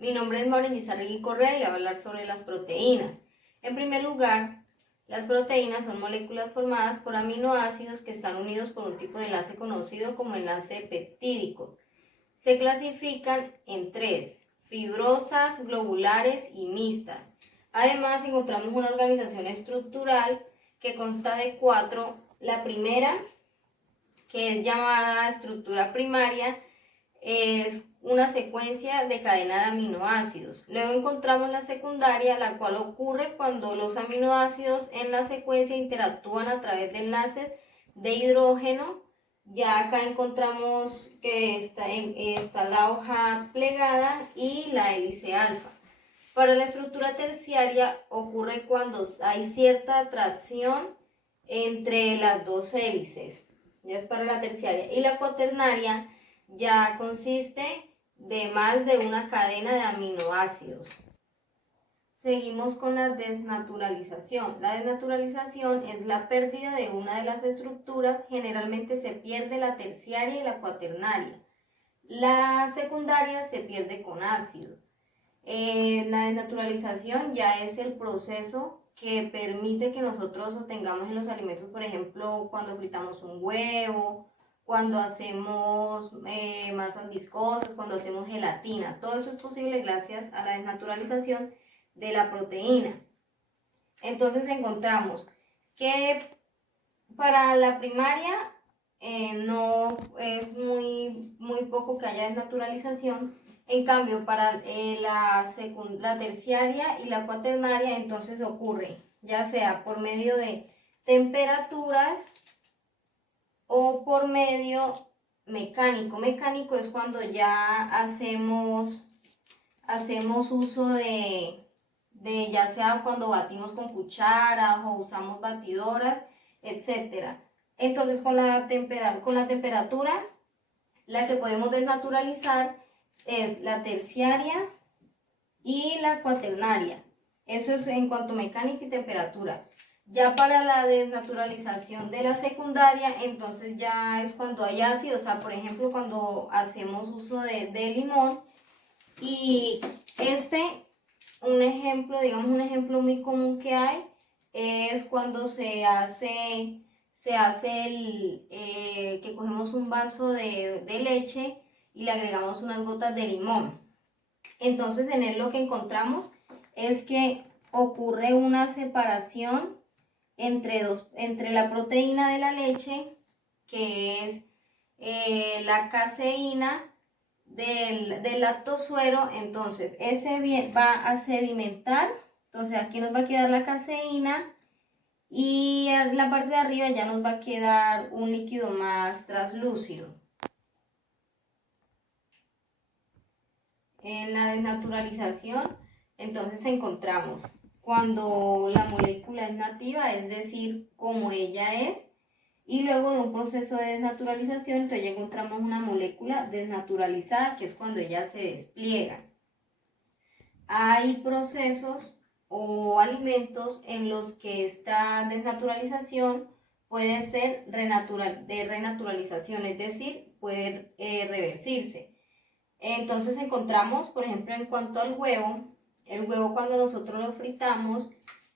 Mi nombre es Maureen Gizarregui Correa y le voy a hablar sobre las proteínas. En primer lugar, las proteínas son moléculas formadas por aminoácidos que están unidos por un tipo de enlace conocido como enlace peptídico. Se clasifican en tres: fibrosas, globulares y mixtas. Además, encontramos una organización estructural que consta de cuatro. La primera, que es llamada estructura primaria, es una secuencia de cadena de aminoácidos. Luego encontramos la secundaria, la cual ocurre cuando los aminoácidos en la secuencia interactúan a través de enlaces de hidrógeno. Ya acá encontramos que está la hoja plegada y la hélice alfa. Para la estructura terciaria ocurre cuando hay cierta atracción entre las dos hélices. Ya es para la terciaria. Y la cuaternaria ya consiste de más de una cadena de aminoácidos. Seguimos con la desnaturalización. La desnaturalización es la pérdida de una de las estructuras. Generalmente se pierde la terciaria y la cuaternaria. La secundaria se pierde con ácido. La desnaturalización ya es el proceso que permite que nosotros obtengamos en los alimentos, por ejemplo, cuando fritamos un huevo, cuando hacemos masas viscosas, cuando hacemos gelatina. Todo eso es posible gracias a la desnaturalización de la proteína. Entonces encontramos que para la primaria no es muy poco que haya desnaturalización. En cambio, para la terciaria y la cuaternaria, entonces ocurre ya sea por medio de temperaturas o por medio mecánico. Mecánico es cuando ya hacemos uso de ya sea cuando batimos con cucharas o usamos batidoras, etc. Entonces con la temperatura, la que podemos desnaturalizar es la terciaria y la cuaternaria. Eso es en cuanto a mecánica y temperatura. Ya para la desnaturalización de la secundaria, entonces ya es cuando hay ácido, o sea, por ejemplo, cuando hacemos uso de limón. Y un ejemplo muy común que hay es cuando se hace que cogemos un vaso de leche y le agregamos unas gotas de limón. Entonces en él lo que encontramos es que ocurre una separación entre la proteína de la leche, que es la caseína, del lactosuero. Entonces ese va a sedimentar. Entonces aquí nos va a quedar la caseína y en la parte de arriba ya nos va a quedar un líquido más translúcido. En la desnaturalización, entonces encontramos cuando la molécula es nativa, es decir, como ella es, y luego de un proceso de desnaturalización, entonces ya encontramos una molécula desnaturalizada, que es cuando ella se despliega. Hay procesos o alimentos en los que esta desnaturalización puede ser de renaturalización, es decir, puede reversirse. Entonces encontramos, por ejemplo, en cuanto al huevo, el huevo cuando nosotros lo fritamos,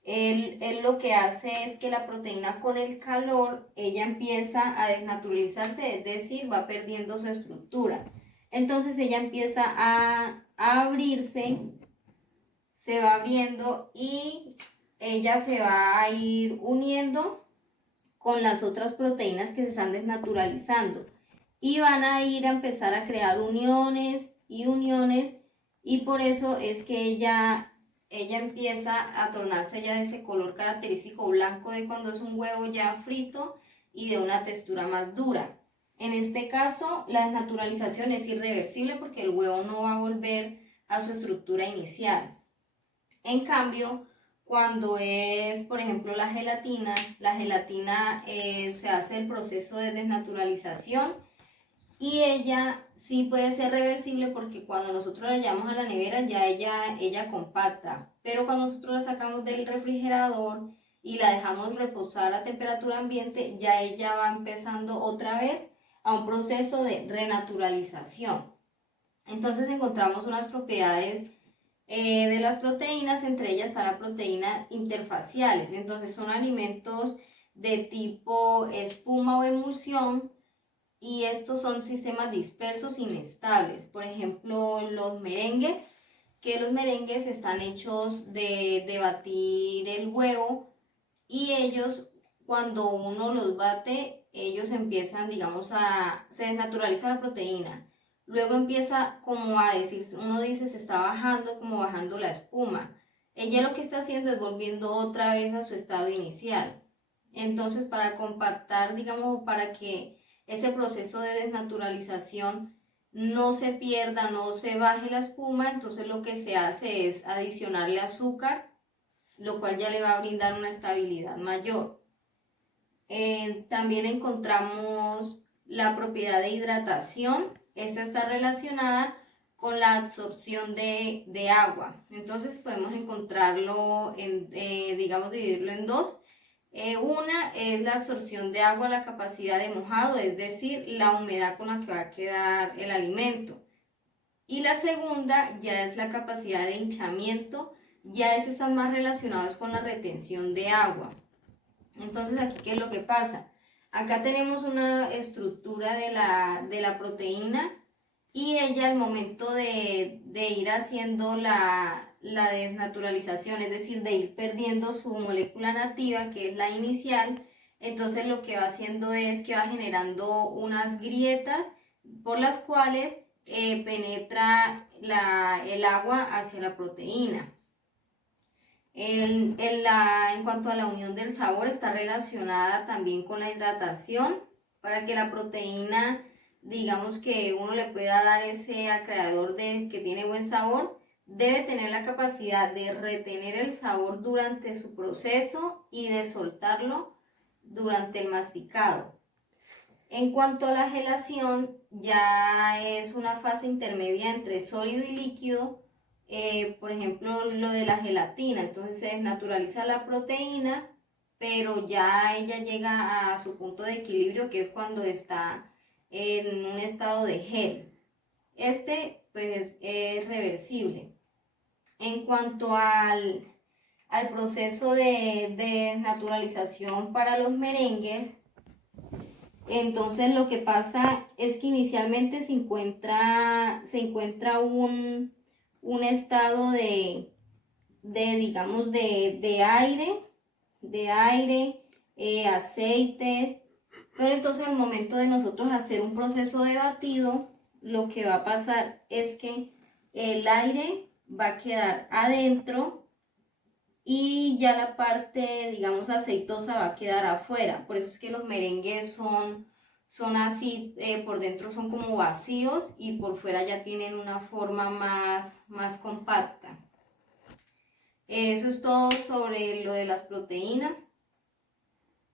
él lo que hace es que la proteína con el calor, ella empieza a desnaturalizarse, es decir, va perdiendo su estructura. Entonces ella empieza a abrirse, se va abriendo y ella se va a ir uniendo con las otras proteínas que se están desnaturalizando. Y van a ir a empezar a crear uniones y uniones, y por eso es que ella empieza a tornarse ya de ese color característico blanco de cuando es un huevo ya frito y de una textura más dura. En este caso, la desnaturalización es irreversible porque el huevo no va a volver a su estructura inicial. En cambio, cuando es, por ejemplo, la gelatina se hace el proceso de desnaturalización y ella sí puede ser reversible porque cuando nosotros la llevamos a la nevera ya ella compacta, pero cuando nosotros la sacamos del refrigerador y la dejamos reposar a temperatura ambiente, ya ella va empezando otra vez a un proceso de renaturalización. Entonces encontramos unas propiedades de las proteínas, entre ellas está la proteína interfaciales. Entonces son alimentos de tipo espuma o emulsión, y estos son sistemas dispersos inestables. Por ejemplo, los merengues, que los merengues están hechos de batir el huevo, y ellos, cuando uno los bate, ellos empiezan, digamos, se desnaturaliza la proteína. Luego empieza como a decir, uno dice, se está bajando, como bajando la espuma. Ella lo que está haciendo es volviendo otra vez a su estado inicial. Entonces, para compactar, digamos, para que ese proceso de desnaturalización no se pierda, no se baje la espuma, entonces lo que se hace es adicionarle azúcar, lo cual ya le va a brindar una estabilidad mayor. También encontramos la propiedad de hidratación. Esta está relacionada con la absorción de agua. Entonces podemos encontrarlo, digamos, dividirlo en dos. Una es la absorción de agua, la capacidad de mojado, es decir, la humedad con la que va a quedar el alimento. Y la segunda ya es la capacidad de hinchamiento, ya están más relacionados con la retención de agua. Entonces, aquí, ¿qué es lo que pasa? Acá tenemos una estructura de la proteína, y ella, al momento de ir haciendo la desnaturalización, es decir, de ir perdiendo su molécula nativa, que es la inicial, entonces lo que va haciendo es que va generando unas grietas por las cuales penetra el agua hacia la proteína. En cuanto a la unión del sabor, está relacionada también con la hidratación, para que la proteína, digamos, que uno le pueda dar ese acreedor de que tiene buen sabor, debe tener la capacidad de retener el sabor durante su proceso y de soltarlo durante el masticado. En cuanto a la gelación, ya es una fase intermedia entre sólido y líquido. Por ejemplo, lo de la gelatina, entonces se desnaturaliza la proteína, pero ya ella llega a su punto de equilibrio, que es cuando está en un estado de gel. Pues es reversible. En cuanto al proceso de desnaturalización para los merengues, entonces lo que pasa es que inicialmente se encuentra un estado digamos, de aire, aceite, pero entonces al momento de nosotros hacer un proceso de batido, lo que va a pasar es que el aire va a quedar adentro y ya la parte, digamos, aceitosa va a quedar afuera. Por eso es que los merengues son así, por dentro son como vacíos y por fuera ya tienen una forma más compacta. Eso es todo sobre lo de las proteínas.